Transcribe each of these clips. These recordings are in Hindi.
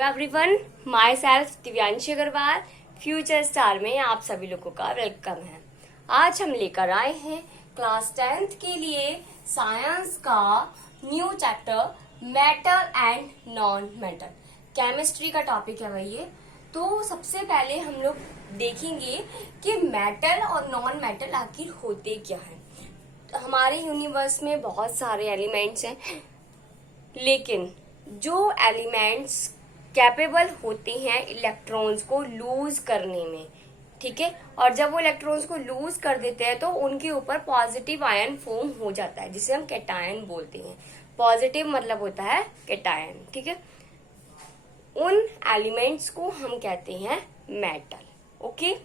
Hello everyone, myself Divyanshi Agrawal future star में आप सभी लोगों का वेलकम है। आज हम लेकर आए हैं क्लास 10th के लिए साइंस का new chapter metal and non metal. Chemistry का टॉपिक है वही है। तो सबसे पहले हम लोग देखेंगे कि मेटल और नॉन मेटल आखिर होते क्या हैं। हमारे यूनिवर्स में बहुत सारे एलिमेंट्स हैं, लेकिन जो एलिमेंट्स कैपेबल होते हैं इलेक्ट्रॉन्स को लूज करने में, ठीक है, और जब वो इलेक्ट्रॉन्स को लूज कर देते हैं तो उनके ऊपर पॉजिटिव आयन फॉर्म हो जाता है, जिसे हम कैटायन बोलते हैं। पॉजिटिव मतलब होता है कैटायन, ठीक है। उन एलिमेंट्स को हम कहते हैं मेटल। ओके,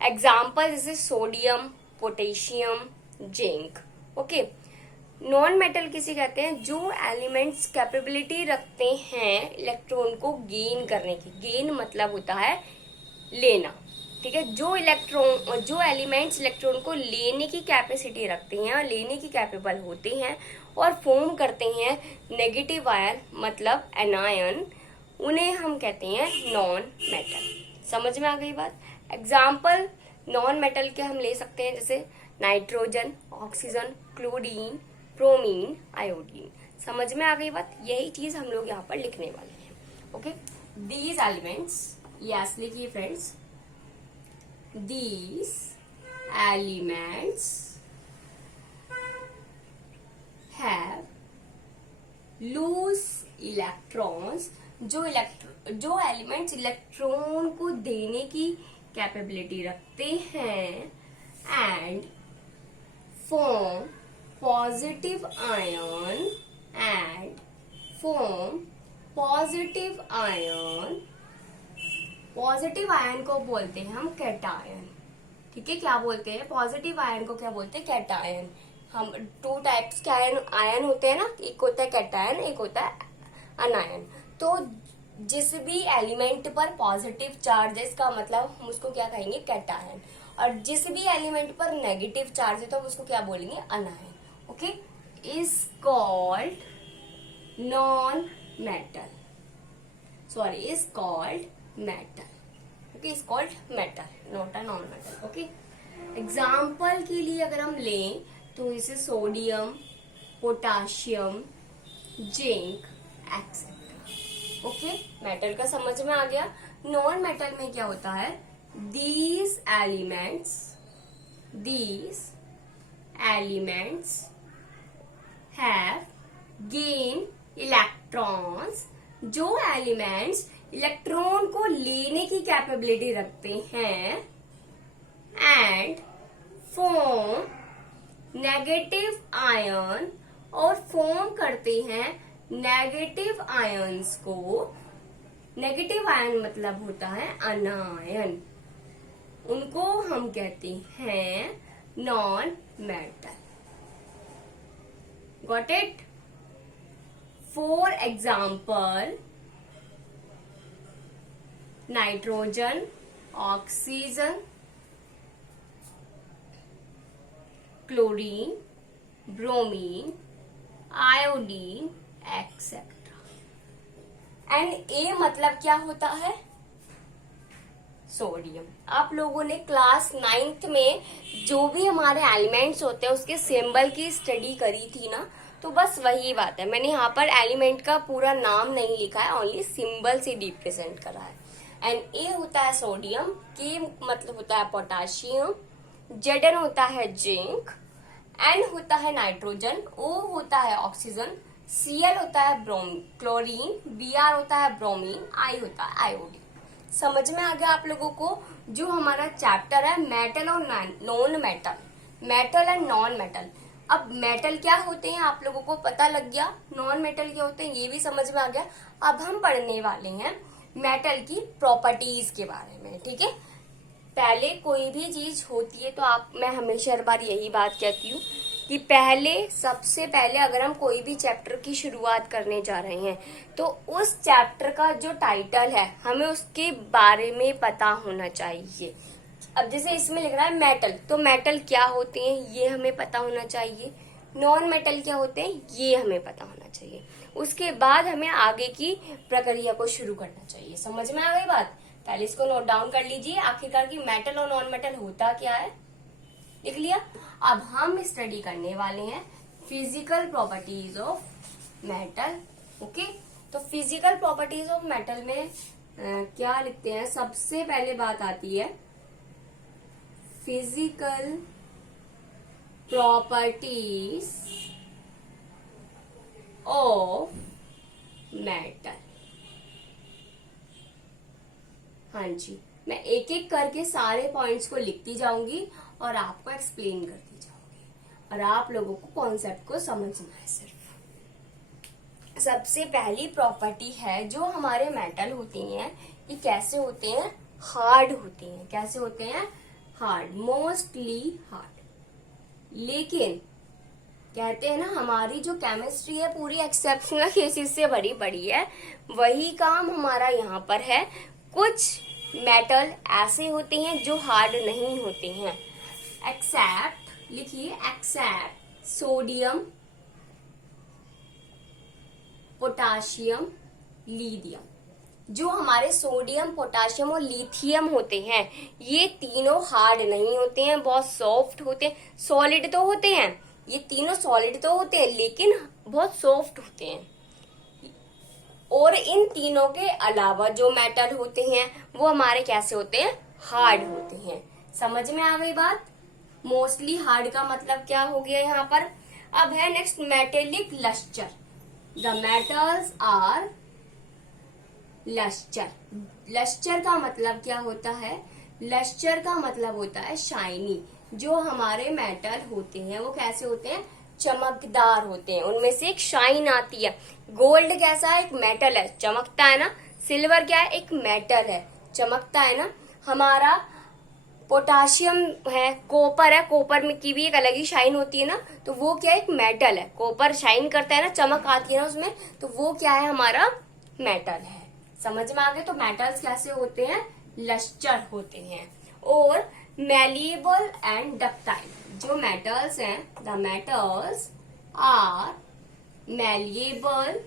एग्जाम्पल जैसे sodium, potassium, zinc. Okay, non metal किसे कहते हैं? जो एलिमेंट्स कैपेबिलिटी रखते हैं इलेक्ट्रॉन को गेन करने की। गेन मतलब होता है लेना, ठीक है। जो एलिमेंट्स इलेक्ट्रॉन को लेने की कैपेसिटी रखते हैं और लेने की कैपेबल होते हैं और फॉर्म करते हैं नेगेटिव आयन मतलब एनायन, उन्हें हम कहते हैं नॉन मेटल। समझ में आ गई बात? एग्जाम्पल नॉन मेटल के हम ले सकते हैं जैसे nitrogen, oxygen, chlorine, bromine, iodine. समझ में आ गई बात? यही चीज हम लोग यहाँ पर लिखने वाले हैं। ओके, दीज एलिमेंट्स, यस लिखिए friends, these elements have loose electrons. जो एलिमेंट्स इलेक्ट्रॉन को देने की कैपेबिलिटी रखते हैं and form positive ion and form positive ion। Positive ion को बोलते हैं हम कैटायन, ठीक है। क्या बोलते हैं? पॉजिटिव आयन को क्या बोलते हैं? कैटायन। हम टू टाइप्स के आयन होते हैं ना, एक होता है कैटायन, एक होता है अनायन। तो जिस भी एलिमेंट पर पॉजिटिव चार्ज है इसका मतलब हम उसको क्या कहेंगे? कैटायन। और जिस भी एलिमेंट पर नेगेटिव चार्ज है तो हम उसको क्या बोलेंगे? अनायन। Okay, is called non metal, sorry is called metal. Okay, is called metal, not a non metal. Okay, example के लिए अगर हम लें तो इसे sodium, potassium, zinc etcetera. Okay, metal का समझ में आ गया। नॉन मेटल में क्या होता है? these elements have gain electrons। जो एलिमेंट्स इलेक्ट्रॉन को लेने की कैपेबिलिटी रखते हैं एंड फॉर्म नेगेटिव आयन, और फॉर्म करते हैं नेगेटिव आयंस को। नेगेटिव आयन मतलब होता है अनायन, उनको हम कहते हैं non metal. Got it? For example nitrogen, oxygen, chlorine, bromine, iodine etcetera. And a मतलब क्या होता है? सोडियम। आप लोगों ने क्लास 9th में जो भी हमारे एलिमेंट्स होते हैं उसके सिंबल की स्टडी करी थी ना, तो बस वही बात है। मैंने यहाँ पर एलिमेंट का पूरा नाम नहीं लिखा है, ओनली सिंबल से रिप्रेजेंट करा है। एंड ए होता है सोडियम, के मतलब होता है पोटाशियम, जेडन होता है जिंक, एन होता है नाइट्रोजन, ओ होता है ऑक्सीजन, Cl होता है क्लोरीन, Br होता है ब्रोमीन, I होता है आयोडीन। समझ में आ गया आप लोगों को? जो हमारा चैप्टर है मेटल और non metal, metal and non metal. अब मेटल क्या होते हैं आप लोगों को पता लग गया, नॉन मेटल क्या होते हैं ये भी समझ में आ गया। अब हम पढ़ने वाले हैं मेटल की प्रॉपर्टीज के बारे में, ठीक है। पहले कोई भी चीज होती है तो मैं हमेशा हर बार यही बात कहती हूँ कि सबसे पहले अगर हम कोई भी चैप्टर की शुरुआत करने जा रहे हैं तो उस चैप्टर का जो टाइटल है हमें उसके बारे में पता होना चाहिए। अब जैसे इसमें लिख रहा है मेटल, तो मेटल क्या होते हैं ये हमें पता होना चाहिए। नॉन मेटल क्या होते हैं ये हमें पता होना चाहिए। उसके बाद हमें आगे की प्रक्रिया को शुरू करना चाहिए। समझ में आ गई बात? पहले इसको नोट डाउन कर लीजिए, आखिरकार की मेटल और नॉन मेटल होता क्या है, लिख लिया। अब हम स्टडी करने वाले हैं physical properties of metal. Okay, तो फिजिकल प्रॉपर्टीज ऑफ मेटल में क्या लिखते हैं? सबसे पहले बात आती है फिजिकल प्रॉपर्टीज ऑफ मेटल। हाँ जी, मैं एक एक करके सारे पॉइंट्स को लिखती जाऊंगी और आपको एक्सप्लेन करती जाऊंगी और आप लोगों को कॉन्सेप्ट को समझना है। सिर्फ सबसे पहली प्रॉपर्टी है, जो हमारे मेटल होती हैं ये कैसे होते हैं? हार्ड होते हैं। कैसे होते हैं? Hard, mostly hard. लेकिन कहते हैं ना, हमारी जो केमिस्ट्री है पूरी एक्सेप्शनल केसेस से भरी पड़ी है। वही काम हमारा यहाँ पर है। कुछ मेटल ऐसे होते हैं जो हार्ड नहीं होते हैं, एक्सेप्ट, लिखिए, एक्सेप्ट सोडियम, पोटाशियम, लिथियम। जो हमारे सोडियम, पोटाशियम और लिथियम होते हैं ये तीनों हार्ड नहीं होते हैं, बहुत सॉफ्ट होते हैं। सॉलिड तो होते हैं, ये तीनों सॉलिड तो होते हैं लेकिन बहुत सॉफ्ट होते हैं। और इन तीनों के अलावा जो मेटल होते हैं वो हमारे कैसे होते हैं? हार्ड होते हैं। समझ में आ गई बात? मोस्टली हार्ड का मतलब क्या हो गया यहाँ पर? अब है next metallic lustre. The metals are lustre. Lustre का मतलब क्या होता है? लस्टर का मतलब होता है शाइनी। जो हमारे मेटल होते हैं वो कैसे होते हैं? चमकदार होते हैं, उनमें से एक शाइन आती है। गोल्ड कैसा है? एक मेटल है, चमकता है ना। सिल्वर क्या है? एक मेटल है, चमकता है ना। हमारा पोटाशियम है, कॉपर है, कॉपर में की भी एक अलग ही शाइन होती है ना, तो वो क्या है? एक मेटल है। कॉपर शाइन करता है ना, चमक आती है ना उसमें, तो वो क्या है? हमारा मेटल है। समझ में आ गए? तो मेटल्स कैसे होते हैं? लस्टर होते हैं। और मैलिएबल एंड डक्टाइल, जो मेटल्स हैं, the metals are malleable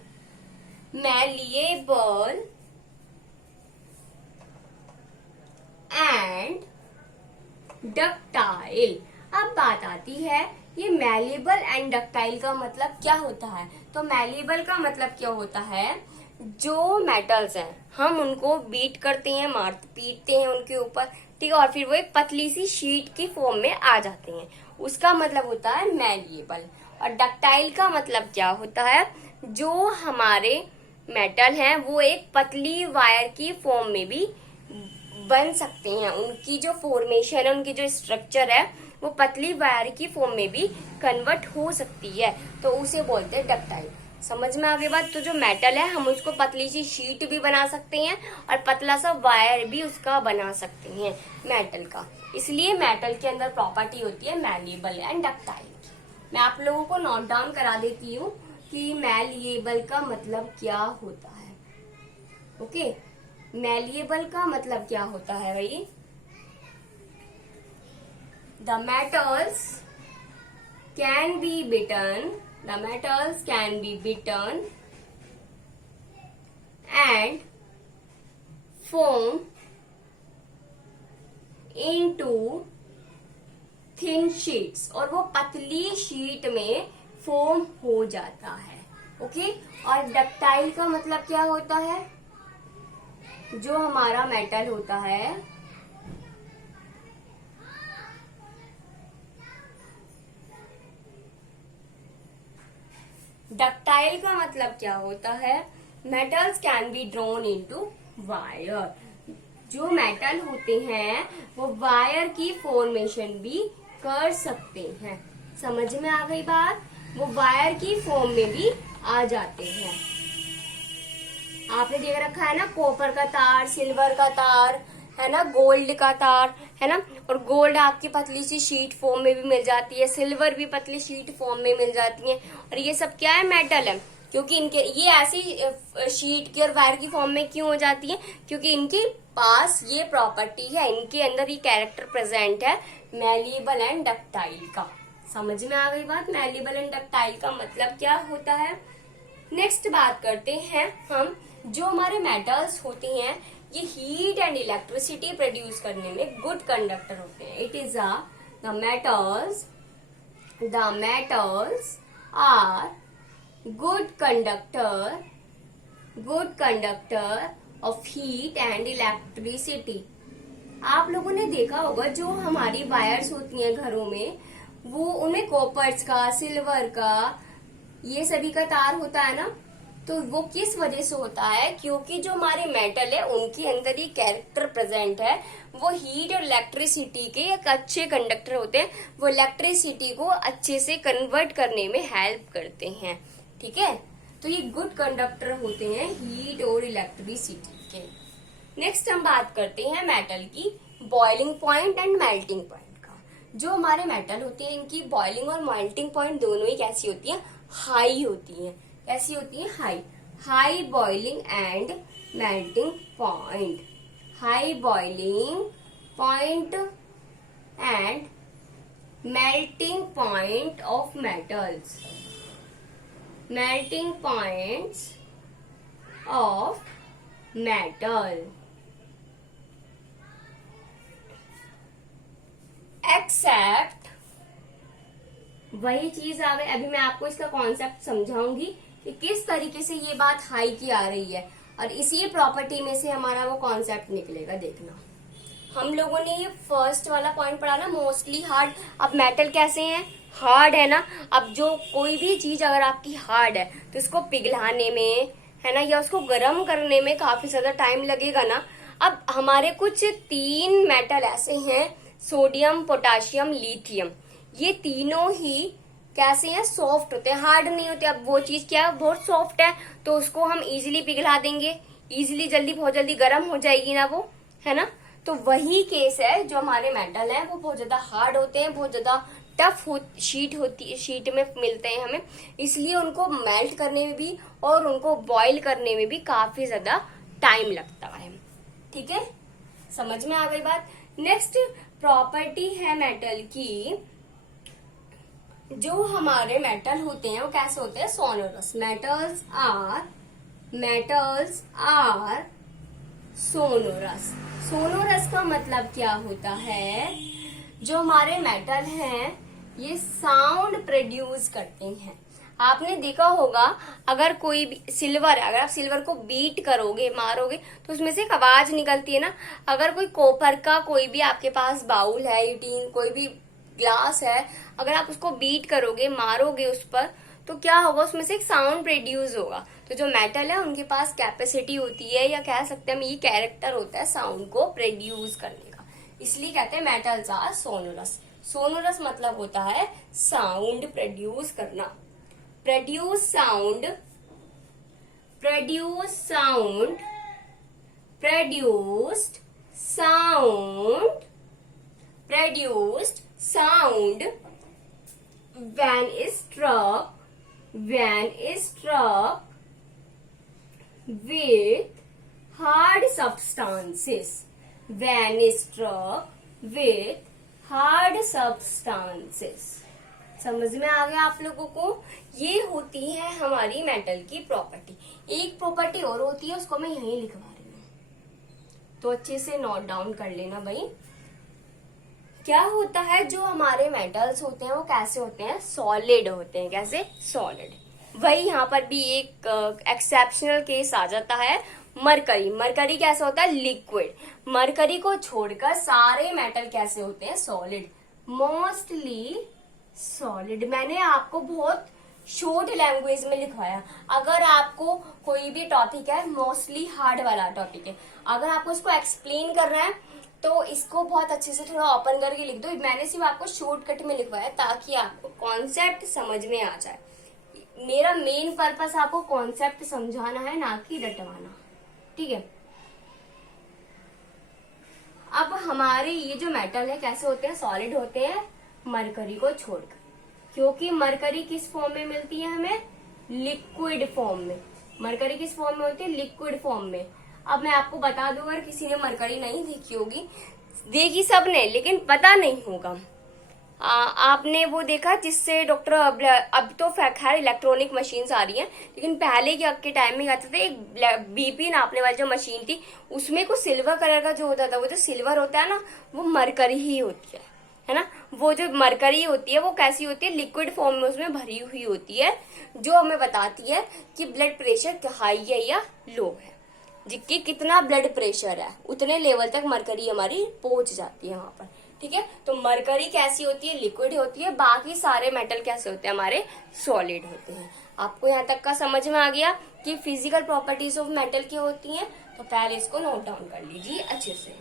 and ductile. अब बात आती है ये मैलिएबल एंड डक्टाइल का मतलब क्या होता है? तो मैलिएबल का मतलब क्या होता है? जो मेटल्स हैं हम उनको बीट करते हैं, पीटते हैं उनके ऊपर, ठीक है, और फिर वो एक पतली सी शीट की फॉर्म में आ जाते हैं, उसका मतलब होता है मैलिएबल। और डक्टाइल का मतलब क्या होता है? जो हमारे मेटल हैं वो एक पतली वायर की फॉर्म में भी बन सकते हैं, उनकी जो फॉर्मेशन है, उनकी जो स्ट्रक्चर है वो पतली वायर की फॉर्म में भी कन्वर्ट हो सकती है, तो उसे बोलते हैं डक्टाइल। समझ में आ गई बात? तो जो मेटल है हम उसको पतली सी शीट भी बना सकते हैं और पतला सा वायर भी उसका बना सकते हैं मेटल का। इसलिए मेटल के अंदर प्रॉपर्टी होती है मैलिएबल एंड डक्टाइल। मैं आप लोगों को नोट डाउन करा देती हूँ कि मैलिएबल का मतलब क्या होता है। ओके, मैलिएबल का मतलब क्या होता है भाई? The metals can be beaten, the metals can be beaten and form into thin sheets, और वो पतली शीट में फॉर्म हो जाता है। ओके, और डक्टाइल का मतलब क्या होता है? जो हमारा मेटल होता है डक्टाइल का मतलब क्या होता है? Metals can be drawn into wire. जो मेटल होते हैं वो वायर की फॉर्मेशन भी कर सकते हैं। समझ में आ गई बात? वो वायर की फॉर्म में भी आ जाते हैं। आपने देख रखा है ना, कॉपर का तार, सिल्वर का तार है ना, गोल्ड का तार है ना, और गोल्ड आपकी पतली सी शीट फॉर्म में भी मिल जाती है, सिल्वर भी पतली शीट फॉर्म में मिल जाती है, और ये सब क्या है? मेटल है। क्योंकि इनके ये ऐसी शीट की और वायर की फॉर्म में क्यों हो जाती है? क्योंकि इनके पास ये प्रॉपर्टी है, इनके अंदर ये कैरेक्टर प्रेजेंट है मैलिएबल एंड डक्टाइल का। समझ में आ गई बात? मैलिएबल एंड डक्टाइल का मतलब क्या होता है? नेक्स्ट बात करते हैं हम, जो हमारे मेटल्स होते हैं ये हीट एंड इलेक्ट्रिसिटी प्रोड्यूस करने में गुड कंडक्टर होते हैं. It is the metals are good conductor of heat and electricity. आप लोगों ने देखा होगा जो हमारी वायर्स होती हैं घरों में, वो उनमें कॉपर्स का, सिल्वर का, ये सभी का तार होता है ना. तो वो किस वजह से होता है? क्योंकि जो हमारे मेटल है उनके अंदर ही कैरेक्टर प्रेजेंट है. वो हीट और इलेक्ट्रिसिटी के एक अच्छे कंडक्टर होते हैं. वो इलेक्ट्रिसिटी को अच्छे से कन्वर्ट करने में हेल्प करते हैं. ठीक है, तो ये गुड कंडक्टर होते हैं हीट और इलेक्ट्रिसिटी के. नेक्स्ट हम बात करते हैं मेटल की boiling point and melting point का. जो हमारे मेटल होते हैं इनकी बॉइलिंग और मेल्टिंग पॉइंट दोनों ही कैसी होती है? हाई होती है. कैसी होती है? High boiling and melting point. High boiling point and melting point of metals. Melting points of metal. Except, वही चीज आ गई. अभी मैं आपको इसका कॉन्सेप्ट समझाऊंगी कि किस तरीके से ये बात हाई की आ रही है, और इसी प्रॉपर्टी में से हमारा वो कॉन्सेप्ट निकलेगा. देखना, हम लोगों ने ये फर्स्ट वाला पॉइंट पढ़ा ना, मोस्टली हार्ड. अब मेटल कैसे हैं? हार्ड है ना. अब जो कोई भी चीज अगर आपकी हार्ड है तो इसको पिघलाने में है ना, या उसको गर्म करने में काफी ज्यादा टाइम लगेगा ना. अब हमारे कुछ 3 मेटल ऐसे हैं, सोडियम, पोटाशियम, लिथियम. ये तीनों ही कैसे हैं? सॉफ्ट होते हैं, हार्ड नहीं होते. अब वो चीज क्या है? बहुत सॉफ्ट है, तो उसको हम इजीली पिघला देंगे, इजीली जल्दी, बहुत जल्दी गर्म हो जाएगी ना वो, है ना. तो वही केस है, जो हमारे मेटल है वो बहुत ज्यादा हार्ड होते हैं, बहुत ज्यादा टफ शीट में मिलते हैं हमें, इसलिए उनको मेल्ट करने में भी और उनको बॉईल करने में भी काफी ज्यादा टाइम लगता है. ठीक है, समझ में आ गई बात. नेक्स्ट प्रॉपर्टी है मेटल की, जो हमारे मेटल होते हैं वो कैसे होते हैं? Sonorous. Metals are sonorous. Sonorous का मतलब क्या होता है? जो हमारे मेटल हैं ये साउंड प्रोड्यूस करते हैं. आपने देखा होगा, अगर कोई भी सिल्वर है, अगर आप सिल्वर को बीट करोगे, मारोगे, तो उसमें से एक आवाज निकलती है ना. अगर कोई कॉपर का कोई भी आपके पास बाउल है, टीन, कोई भी ग्लास है, अगर आप उसको बीट करोगे, मारोगे उस पर, तो क्या होगा? उसमें से एक साउंड प्रोड्यूस होगा. तो जो मेटल है उनके पास कैपेसिटी होती है, या कह सकते हैं हम ये कैरेक्टर होता है साउंड को प्रोड्यूस करने का. इसलिए कहते हैं मेटल्स आर सोनोरस. सोनोरस मतलब होता है साउंड प्रोड्यूस करना. Produce sound when struck with hard substances. समझ में आ गया आप लोगों को? ये होती है हमारी मेटल की प्रॉपर्टी. एक प्रॉपर्टी और होती है, उसको मैं यहीं लिखवा रही हूँ, तो अच्छे से नोट डाउन कर लेना भाई. क्या होता है? जो हमारे मेटल्स होते हैं वो कैसे होते हैं? सॉलिड होते हैं. कैसे? सॉलिड. वही यहाँ पर भी एक एक्सेप्शनल केस आ जाता है, मरकरी. मरकरी कैसा होता है? लिक्विड. मरकरी को छोड़कर सारे मेटल कैसे होते हैं? सॉलिड. Mostly solid. मैंने आपको बहुत शॉर्ट लैंग्वेज में लिखवाया. अगर आपको कोई भी टॉपिक है, मोस्टली हार्ड वाला टॉपिक है, अगर आपको इसको एक्सप्लेन करना है तो इसको बहुत अच्छे से थोड़ा ओपन करके लिख दो. मैंने सिर्फ आपको शॉर्टकट में लिखवाया ताकि आपको कॉन्सेप्ट समझ में आ जाए. मेरा मेन पर्पस आपको कॉन्सेप्ट समझाना है, ना कि रटवाना. ठीक है. अब हमारे ये जो मेटल है कैसे होते हैं? सॉलिड होते हैं, मरकरी को छोड़कर. क्योंकि मरकरी किस फॉर्म में मिलती है हमें? लिक्विड फॉर्म में. मरकरी किस फॉर्म में होती है? लिक्विड फॉर्म में. अब मैं आपको बता दूं, अगर किसी ने मरकरी नहीं देखी होगी, देखी सबने, लेकिन पता नहीं होगा, आपने वो देखा जिससे डॉक्टर, अब तो खैर इलेक्ट्रॉनिक मशीन्स आ रही हैं, लेकिन पहले के टाइम में आते थे एक बीपी नापने वाली जो मशीन थी, उसमें कुछ सिल्वर कलर का जो होता था, वो जो सिल्वर होता है ना, वो मरकरी ही होती है ना। वो जो मरकरी होती है वो कैसी होती है, लिक्विड फॉर्म में उसमें भरी हुई होती है, जो हमें बताती है कि ब्लड प्रेशर हाई है या लो है। जिसकी कितना ब्लड प्रेशर है उतने लेवल तक मरकरी हमारी पहुंच जाती है वहां पर। ठीक है, तो मरकरी कैसी होती है, लिक्विड होती है। बाकी सारे मेटल कैसे होते हैं, हमारे सॉलिड होते हैं। आपको यहाँ तक का समझ में आ गया कि फिजिकल प्रॉपर्टीज ऑफ मेटल क्या होती हैं? तो पहले इसको नोट डाउन कर लीजिए अच्छे से।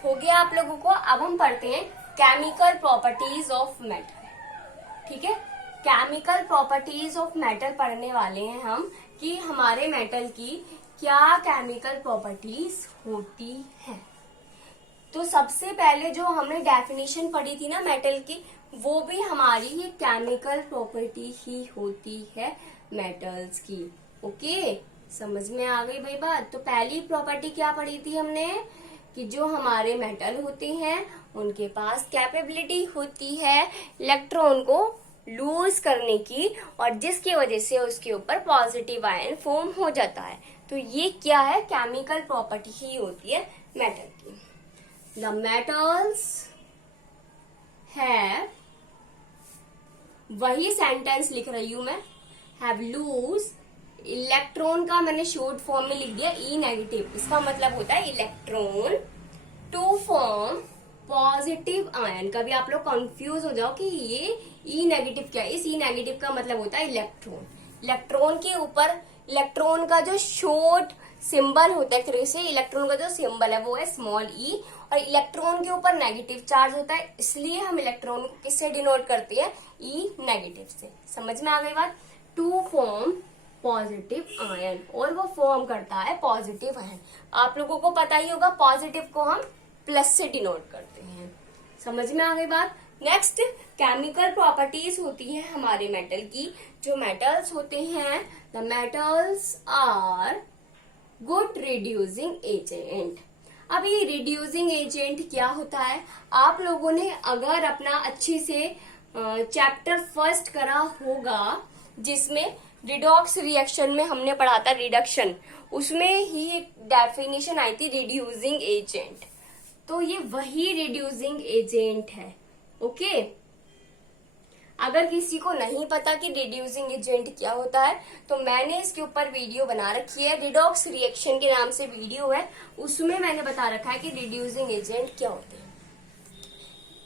हो गया आप लोगों को। अब हम पढ़ते हैं केमिकल प्रॉपर्टीज ऑफ मेटल। ठीक है, केमिकल प्रॉपर्टीज ऑफ मेटल पढ़ने वाले हैं हम कि हमारे मेटल की क्या केमिकल प्रॉपर्टीज होती हैं। तो सबसे पहले जो हमने डेफिनेशन पढ़ी थी ना मेटल की, वो भी हमारी ये केमिकल प्रॉपर्टी ही होती है मेटल्स की। ओके, समझ में आ गई भाई बात। तो पहली प्रॉपर्टी क्या पढ़ी थी हमने कि जो हमारे मेटल होते हैं उनके पास कैपेबिलिटी होती है इलेक्ट्रॉन को लूज करने की, और जिसकी वजह से उसके ऊपर पॉजिटिव आयन फॉर्म हो जाता है। तो ये क्या है, केमिकल प्रॉपर्टी ही होती है मेटल की। द मेटल्स हैव, वही सेंटेंस लिख रही हूं मैं, हैव लूज, इलेक्ट्रॉन का मैंने शॉर्ट फॉर्म में लिख दिया ई नेगेटिव। इसका मतलब होता है electron to form positive ion. कभी आप लोग कंफ्यूज हो जाओ कि ये ई नेगेटिव क्या है, इस ई नेगेटिव का मतलब होता है इलेक्ट्रॉन। इलेक्ट्रॉन के ऊपर इलेक्ट्रॉन का जो शॉर्ट सिंबल होता है, एक तरह से इलेक्ट्रॉन का जो सिंबल है वो है स्मॉल ई, और इलेक्ट्रॉन के ऊपर नेगेटिव चार्ज होता है, इसलिए हम इलेक्ट्रॉन को किससे डिनोट करते हैं, ई नेगेटिव से। समझ में आ गई बात। टू फॉर्म पॉजिटिव आयन, और वो फॉर्म करता है पॉजिटिव आयन। आप लोगों को पता ही होगा पॉजिटिव को हम प्लस से डिनोट करते हैं। समझ में आ गई बात। नेक्स्ट केमिकल प्रॉपर्टीज होती है हमारे मेटल की। जो मेटल्स होते हैं, the metals are good reducing agent. अब ये रिड्यूसिंग एजेंट क्या होता है, आप लोगों ने अगर अपना अच्छे से चैप्टर फर्स्ट करा होगा जिसमें रिडॉक्स रिएक्शन में हमने पढ़ा था रिडक्शन, उसमें ही एक डेफिनेशन आई थी रिड्यूसिंग एजेंट। तो ये वही रिड्यूसिंग एजेंट है। ओके, अगर किसी को नहीं पता कि रिड्यूसिंग एजेंट क्या होता है तो मैंने इसके ऊपर वीडियो बना रखी है, रिडॉक्स रिएक्शन के नाम से वीडियो है, उसमें मैंने बता रखा है कि रिड्यूसिंग एजेंट क्या होते हैं।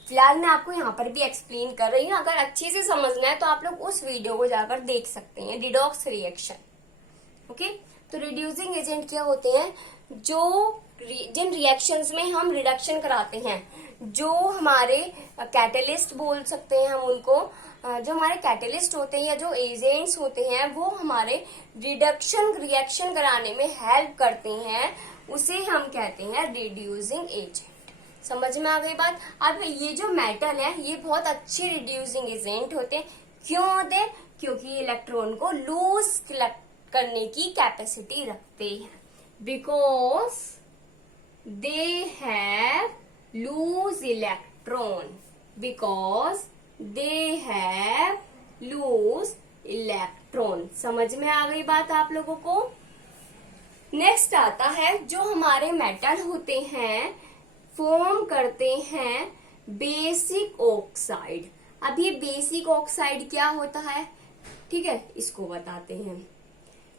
फिलहाल मैं आपको यहाँ पर भी एक्सप्लेन कर रही हूँ, अगर अच्छे से समझना है तो आप लोग उस वीडियो को जाकर देख सकते हैं, रिडॉक्स रिएक्शन। ओके, तो रिड्यूसिंग एजेंट क्या होते हैं, जो जिन रिएक्शंस में हम रिडक्शन कराते हैं, जो हमारे कैटलिस्ट बोल सकते हैं हम उनको, जो हमारे कैटलिस्ट होते हैं या जो एजेंट्स होते हैं वो हमारे रिडक्शन रिएक्शन कराने में हेल्प करते हैं, उसे हम कहते हैं रिड्यूसिंग एजेंट। समझ में आ गई बात। अब ये जो मेटल है ये बहुत अच्छे रिड्यूसिंग एजेंट होते हैं। क्यों होते हैं, क्योंकि इलेक्ट्रॉन को लूज करने की कैपेसिटी रखते हैं, because they have loose electron, because they have loose electron. समझ में आ गई बात आप लोगों को। नेक्स्ट आता है जो हमारे मेटल होते हैं फॉर्म करते हैं बेसिक ऑक्साइड। अब ये बेसिक ऑक्साइड क्या होता है, ठीक है, इसको बताते हैं।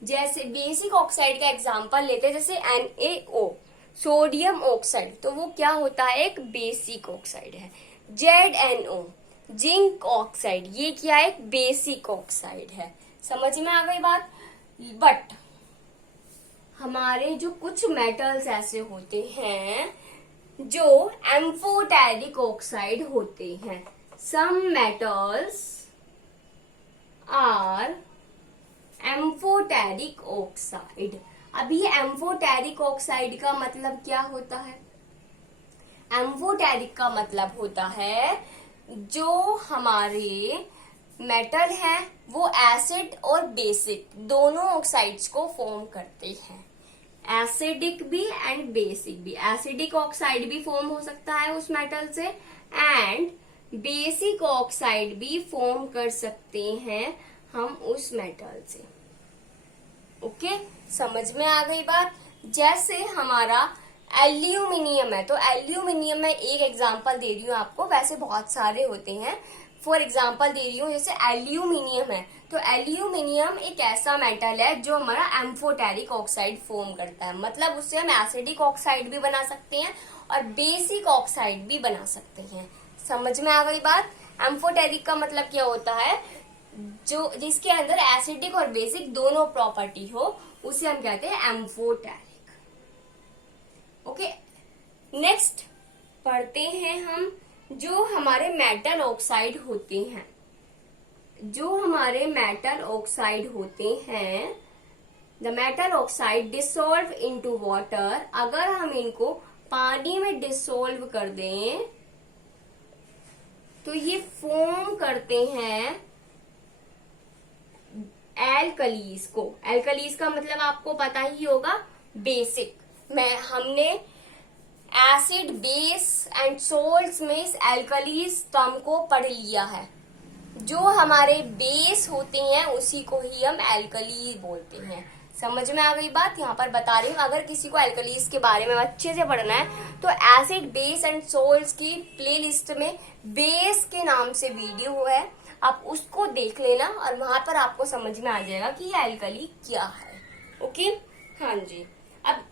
जैसे बेसिक ऑक्साइड का एग्जांपल लेते हैं, जैसे NaO सोडियम ऑक्साइड, तो वो क्या होता है, एक बेसिक ऑक्साइड है। ZnO जिंक ऑक्साइड, ये क्या है, एक बेसिक ऑक्साइड है। समझ में आ गई बात। बट हमारे जो कुछ मेटल्स ऐसे होते हैं जो एम्फोटेरिक ऑक्साइड होते हैं। Some metals are amphoteric oxide. अब ये एम्फोटेरिक ऑक्साइड का मतलब क्या होता है, एम्फोटेरिक का मतलब होता है जो हमारे मेटल है वो एसिड और बेसिक दोनों ऑक्साइड्स को फॉर्म करते हैं। एसिडिक भी एंड बेसिक भी। एसिडिक ऑक्साइड भी फॉर्म हो सकता है उस मेटल से एंड बेसिक ऑक्साइड भी फॉर्म कर सकते हैं हम उस मेटल से। ओके, समझ में आ गई बात। जैसे हमारा एल्यूमिनियम है, तो एल्यूमिनियम में एक एग्जांपल दे रही हूँ आपको, वैसे बहुत सारे होते हैं। फॉर एग्जांपल दे रही हूँ, जैसे एल्यूमिनियम है, तो एल्यूमिनियम एक ऐसा मेटल है जो हमारा एम्फोटेरिक ऑक्साइड फॉर्म करता है। मतलब उससे हम एसिडिक ऑक्साइड भी बना सकते हैं और बेसिक ऑक्साइड भी बना सकते हैं। समझ में आ गई बात। एम्फोटेरिक का मतलब क्या होता है, जो जिसके अंदर एसिडिक और बेसिक दोनों प्रॉपर्टी हो, उसे हम कहते हैं एम्फोटेरिक। ओके, नेक्स्ट पढ़ते हैं हम जो हमारे मेटल ऑक्साइड होते हैं। जो हमारे मेटल ऑक्साइड होते हैं, the metal oxide dissolve into water. अगर हम इनको पानी में डिसॉल्व कर दें तो ये फॉर्म करते हैं एल्कलीज को। एल्कलीज का मतलब आपको पता ही होगा, बेसिक। हमने एसिड, बेस एंड सोल्ट्स में इस एल्कलीज टर्म को पढ़ लिया है। जो हमारे बेस होते हैं उसी को ही हम एल्कली बोलते हैं। समझ में आ गई बात। यहाँ पर बता रही हूँ, अगर किसी को एल्कलीज के बारे में अच्छे से पढ़ना है तो एसिड, बेस एंड सोल्ट्स की प्लेलिस्ट में बेस के नाम से वीडियो है, आप उसको देख लेना और वहां पर आपको समझ में आ जाएगा कि ये एल्कली क्या है। ओके, हाँ जी। अब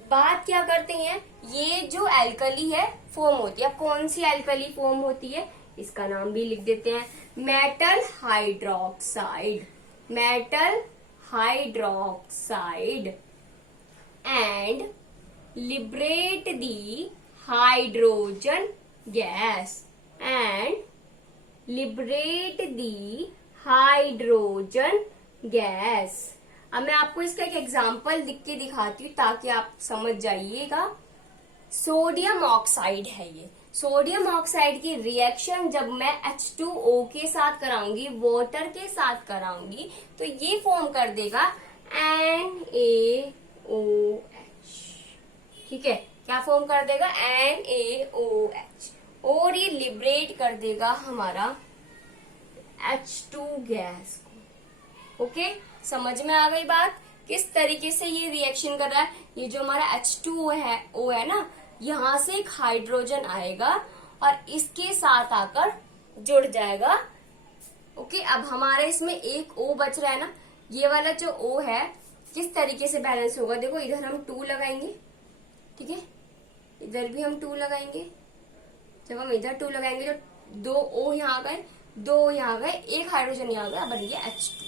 बात क्या करते हैं, ये जो एल्कली है फॉर्म होती है। अब कौन सी एल्कली फॉर्म होती है, इसका नाम भी लिख देते हैं, metal hydroxide. Metal hydroxide and liberate the hydrogen gas and liberate the hydrogen gas. अब मैं आपको इसका एक एग्जांपल लिख के दिखाती हूँ ताकि आप समझ जाइएगा। सोडियम ऑक्साइड है ये। सोडियम ऑक्साइड की रिएक्शन जब मैं H2O के साथ कराऊंगी, वाटर के साथ कराऊंगी, तो ये फॉर्म कर देगा NaOH। ठीक है, क्या फॉर्म कर देगा, NaOH। और ये लिबरेट कर देगा हमारा H2 गैस को। ओके, समझ में आ गई बात। किस तरीके से ये रिएक्शन कर रहा है, ये जो हमारा H2O है ना, यहाँ से एक हाइड्रोजन आएगा और इसके साथ आकर जुड़ जाएगा। ओके, अब हमारा इसमें एक O बच रहा है ना, ये वाला जो O है किस तरीके से बैलेंस होगा, देखो इधर हम 2 लगाएंगे, ठीक है, इधर भी हम 2 लगाएंगे। जब हम इधर 2 लगाएंगे तो 2 O यहाँ गए, 2 यहाँ गए, एक हाइड्रोजन यहाँ गया, बन गया H2।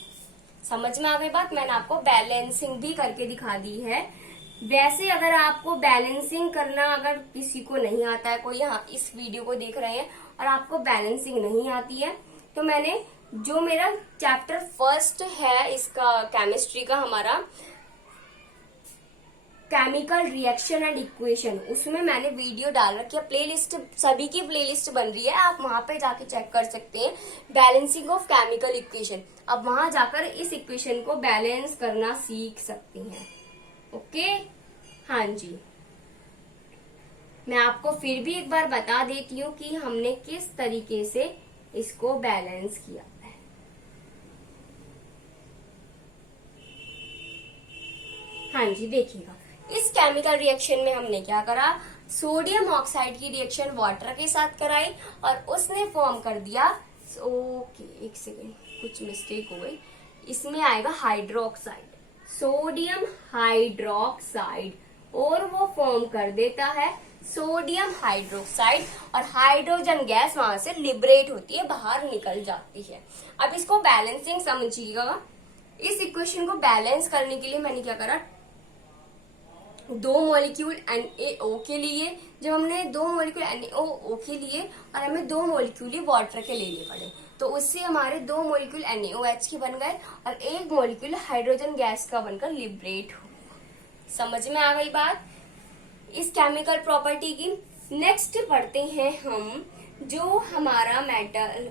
समझ में आ गई बात। मैंने आपको बैलेंसिंग भी करके दिखा दी है। वैसे अगर आपको बैलेंसिंग करना अगर किसी को नहीं आता है, कोई यहाँ इस वीडियो को देख रहे हैं और आपको बैलेंसिंग नहीं आती है, तो मैंने जो मेरा चैप्टर फर्स्ट है इसका केमिस्ट्री का, हमारा केमिकल रिएक्शन एंड इक्वेशन, उसमें मैंने वीडियो डाल रखी है। प्लेलिस्ट, सभी की प्लेलिस्ट बन रही है, आप वहां पे जाके चेक कर सकते हैं, बैलेंसिंग ऑफ केमिकल इक्वेशन। अब वहां जाकर इस इक्वेशन को बैलेंस करना सीख सकती हैं। ओके, हाँ जी। मैं आपको फिर भी एक बार बता देती हूँ कि हमने किस तरीके से इसको बैलेंस किया है। हाँ जी, देखिएगा, इस केमिकल रिएक्शन में हमने क्या करा, सोडियम ऑक्साइड की रिएक्शन वाटर के साथ कराई और उसने फॉर्म कर दिया, ओके एक सेकेंड, कुछ मिस्टेक हो गई, इसमें आएगा हाइड्रोक्साइड, सोडियम हाइड्रोक्साइड, और वो फॉर्म कर देता है सोडियम हाइड्रोक्साइड और हाइड्रोजन गैस वहां से लिबरेट होती है, बाहर निकल जाती है। अब इसको बैलेंसिंग समझिएगा। इस इक्वेशन को बैलेंस करने के लिए मैंने क्या करा, 2 मॉलिक्यूल NaO के लिए, जब हमने 2 मॉलिक्यूल NaO के लिए और हमें 2 मॉलिक्यूल वाटर के लेने पड़े, तो उससे हमारे 2 मॉलिक्यूल NaOH के बन गए और 1 मॉलिक्यूल हाइड्रोजन गैस का बनकर लिबरेट हो। समझ में आ गई बात इस केमिकल प्रॉपर्टी की। नेक्स्ट पढ़ते हैं हम जो हमारा मेटल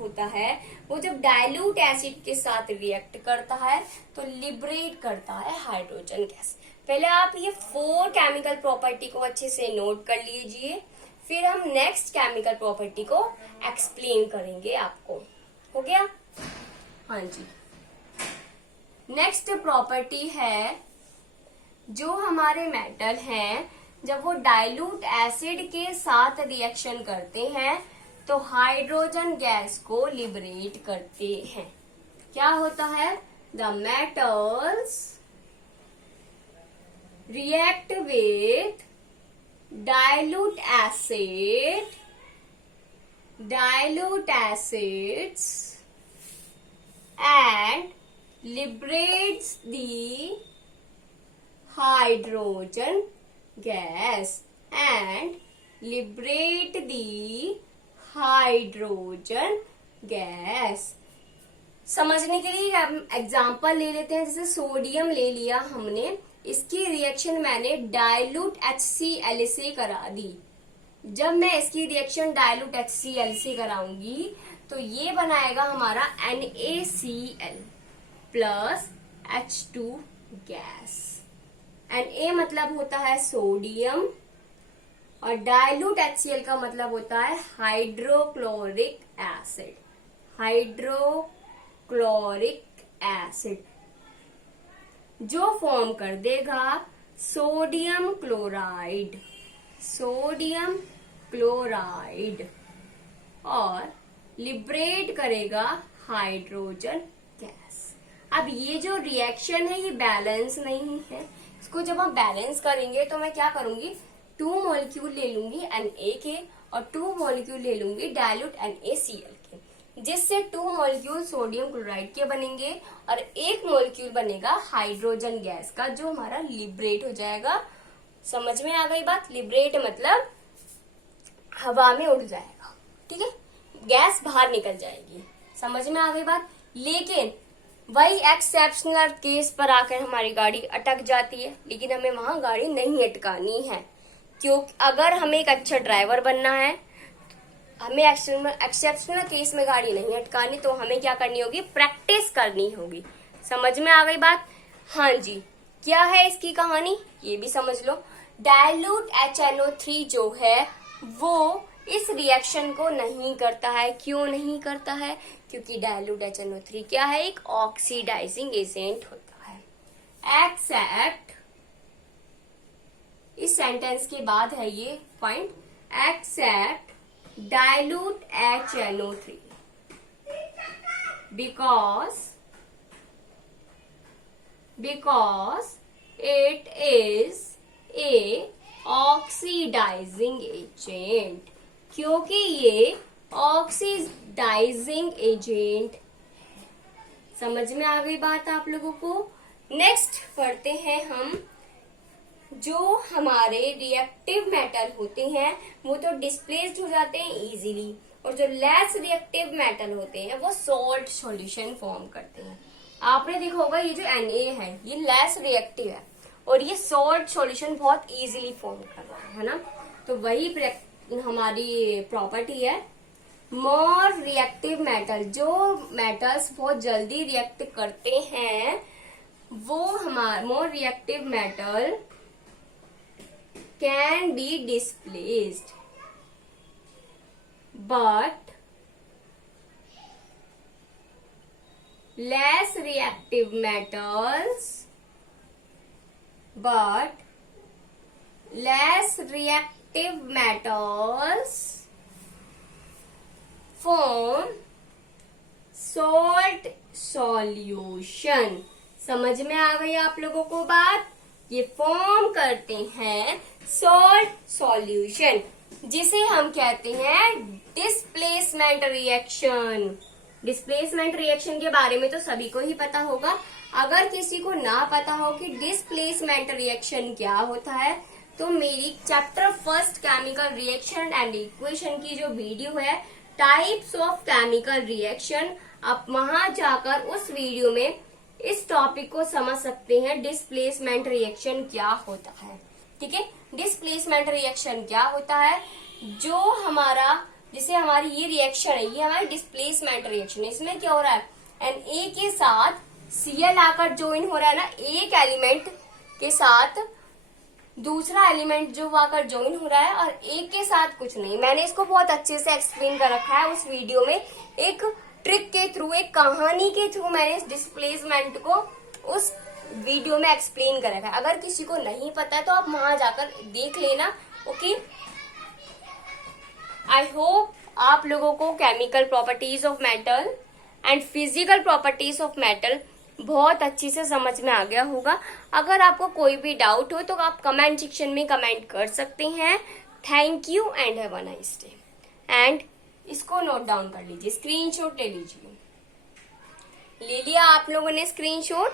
होता है वो जब डाइल्यूट एसिड के साथ रिएक्ट करता है तो लिबरेट करता है हाइड्रोजन गैस। पहले आप ये 4 केमिकल प्रॉपर्टी को अच्छे से नोट कर लीजिए, फिर हम नेक्स्ट केमिकल प्रॉपर्टी को एक्सप्लेन करेंगे आपको। हो गया? हाँ जी। नेक्स्ट प्रॉपर्टी है, जो हमारे मेटल हैं जब वो डाइल्यूट एसिड के साथ रिएक्शन करते हैं तो हाइड्रोजन गैस को लिबरेट करते हैं। क्या होता है? The metals react with dilute acids and liberates the hydrogen gas and liberate the hydrogen gas। समझने के लिए हम एग्जाम्पल ले लेते हैं। जैसे सोडियम ले लिया हमने, इसकी रिएक्शन मैंने डाइल्यूट HCl से करा दी। जब मैं इसकी रिएक्शन डाइल्यूट HCl से कराऊंगी तो ये बनाएगा हमारा NaCl plus H2 gas. Na मतलब होता है सोडियम और डाइल्यूट HCl का मतलब होता है हाइड्रोक्लोरिक एसिड। जो फॉर्म कर देगा सोडियम क्लोराइड और लिबरेट करेगा हाइड्रोजन गैस। अब ये जो रिएक्शन है ये बैलेंस नहीं है। इसको जब हम बैलेंस करेंगे तो मैं क्या करूंगी, 2 मॉलिक्यूल ले लूंगी Na के और 2 मॉलिक्यूल ले लूंगी डाइल्यूट NaCl के, जिससे 2 मॉलिक्यूल सोडियम क्लोराइड के बनेंगे और 1 मॉलिक्यूल बनेगा हाइड्रोजन गैस का, जो हमारा लिबरेट हो जाएगा। समझ में आ गई बात? लिबरेट मतलब हवा में उड़ जाएगा, ठीक है, गैस बाहर निकल जाएगी। समझ में आ गई बात? लेकिन वही एक्सेप्शनल केस पर आकर हमारी गाड़ी अटक जाती है, लेकिन हमें वहां गाड़ी नहीं अटकानी है, क्योंकि अगर हमें एक अच्छा ड्राइवर बनना है, हमें एक्सेप्शनल केस में गाड़ी नहीं अटकानी, तो हमें क्या करनी होगी, प्रैक्टिस करनी होगी। समझ में आ गई बात? हाँ जी। क्या है इसकी कहानी ये भी समझ लो। डाइल्यूट HNO3 जो है वो इस रिएक्शन को नहीं करता है। क्यों नहीं करता है? क्योंकि डाइल्यूट HNO3 क्या है, एक ऑक्सीडाइजिंग एजेंट होता है। एक्सेप्ट, इस सेंटेंस के बाद है ये point, except dilute HNO3 because it is a oxidizing agent, क्योंकि ये ऑक्सीडाइजिंग एजेंट। समझ में आ गई बात आप लोगों को? नेक्स्ट पढ़ते हैं हम, जो हमारे रिएक्टिव मेटल होते हैं वो तो डिस्प्लेस्ड हो जाते हैं इजीली, और जो लेस रिएक्टिव मेटल होते हैं वो सॉल्ट सॉल्यूशन फॉर्म करते हैं। आपने देखा होगा ये जो Na है ये लेस रिएक्टिव है और ये सॉल्ट सॉल्यूशन बहुत इजीली फॉर्म कर रहा है ना। तो वही हमारी प्रॉपर्टी है। मोर रिएक्टिव मेटल, जो मेटल्स बहुत जल्दी रिएक्ट करते हैं वो हमारा more reactive metal can be displaced, but less reactive metals form salt solution। समझ में आ गई आप लोगों को बात? ये फॉर्म करते हैं सॉल्ट सॉल्यूशन, जिसे हम कहते हैं डिस्प्लेसमेंट रिएक्शन। डिस्प्लेसमेंट रिएक्शन के बारे में तो सभी को ही पता होगा। अगर किसी को ना पता हो कि डिस्प्लेसमेंट रिएक्शन क्या होता है तो मेरी chapter 1 chemical reaction and equation की जो वीडियो है टाइप्स ऑफ केमिकल रिएक्शन, आप वहां जाकर उस वीडियो में इस टॉपिक को समझ सकते हैं। डिस्प्लेसमेंट रिएक्शन क्या होता है, ठीक है। डिस्प्लेसमेंट रिएक्शन क्या होता है, जो हमारा जैसे हमारी ये रिएक्शन है, ये हमारी डिस्प्लेसमेंट रिएक्शन है। इसमें क्या हो रहा है, Na के साथ Cl आकर ज्वाइन हो रहा है ना, एक एलिमेंट के साथ दूसरा एलिमेंट जो आकर ज्वाइन हो रहा है, और एक के साथ कुछ नहीं। मैंने इसको बहुत अच्छे से एक्सप्लेन कर रखा है उस वीडियो में, एक ट्रिक के थ्रू, एक कहानी के थ्रू मैंने इस डिस्प्लेसमेंट को उस वीडियो में एक्सप्लेन कर रखा है। अगर किसी को नहीं पता है तो आप वहां जाकर देख लेना। ओके, आई होप आप लोगों को chemical properties of metal and physical properties of metal बहुत अच्छी से समझ में आ गया होगा। अगर आपको कोई भी डाउट हो तो आप कमेंट सेक्शन में कमेंट कर सकते हैं। Thank you and have a nice day. And इसको नोट डाउन कर लीजिए, स्क्रीनशॉट ले लीजिए। ले लिया आप लोगों ने स्क्रीनशॉट?